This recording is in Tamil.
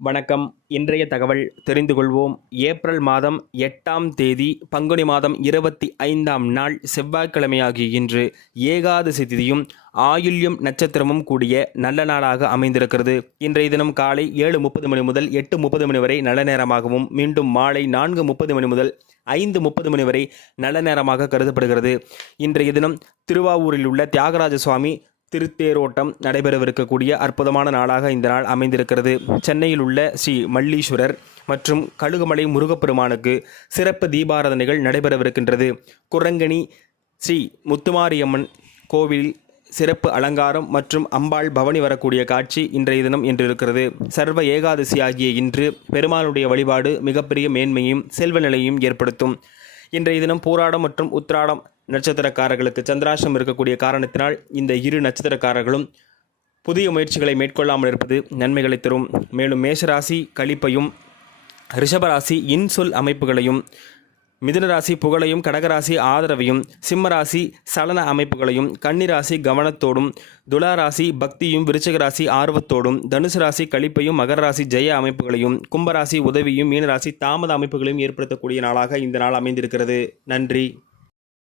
வணக்கம். இன்றைய தகவல் தெரிந்து கொள்வோம். ஏப்ரல் மாதம் 8ஆம் தேதி பங்குனி மாதம் 25ஆம் நாள் செவ்வாய்க்கிழமையாகிய இன்று ஏகாதசி திதியும் ஆயுள்யம் நட்சத்திரமும் கூடிய நல்ல நாளாக அமைந்திருக்கிறது. இன்றைய தினம் காலை 7:30 மணி முதல் 8:30 மணி வரை நல்ல நேரமாகவும், மீண்டும் மாலை 4:30 மணி முதல் 5:30 மணி வரை நல்ல நேரமாக கருதப்படுகிறது. இன்றைய தினம் திருவாவூரில் உள்ள தியாகராஜ சுவாமி திருத்தேரோட்டம் நடைபெறவிருக்கக்கூடிய அற்புதமான நாளாக இந்த நாள் அமைந்திருக்கிறது. சென்னையில் உள்ள ஸ்ரீ மல்லீஸ்வரர் மற்றும் கழுகுமலை முருகப்பெருமானுக்கு சிறப்பு தீபாராதனைகள் நடைபெறவிருக்கின்றது. குரங்கணி ஸ்ரீ முத்துமாரியம்மன் கோவில் சிறப்பு அலங்காரம் மற்றும் அம்பாள் பவனி வரக்கூடிய காட்சி இன்றைய தினம் இன்று இருக்கிறது. சர்வ ஏகாதசி ஆகிய இன்று பெருமாளுடைய வழிபாடு மிகப்பெரிய மேன்மையும் செல்வ நிலையும் ஏற்படுத்தும். இன்றைய தினம் பூராடம் மற்றும் உத்திராடம் நட்சத்திரக்காரர்களுக்கு சந்திராஷ்டம் இருக்கக்கூடிய காரணத்தினால் இந்த இரு நட்சத்திரக்காரர்களும் புதிய முயற்சிகளை மேற்கொள்ளாமல் இருப்பது நன்மைகளை தரும். மேலும் மேஷராசி கழிப்பையும், ரிஷபராசி இன்சொல் அமைப்புகளையும், மிதுனராசி புகழையும், கடகராசி ஆதரவையும், சிம்மராசி சலன அமைப்புகளையும், கன்னிராசி கவனத்தோடும், துளாராசி பக்தியும், விருச்சிகராசி ஆர்வத்தோடும், தனுசு ராசி கழிப்பையும், மகர ராசி ஜெய அமைப்புகளையும், கும்பராசி உதவியும், மீனராசி தாமத அமைப்புகளையும் ஏற்படுத்தக்கூடிய நாளாக இந்த நாள் அமைந்திருக்கிறது. நன்றி.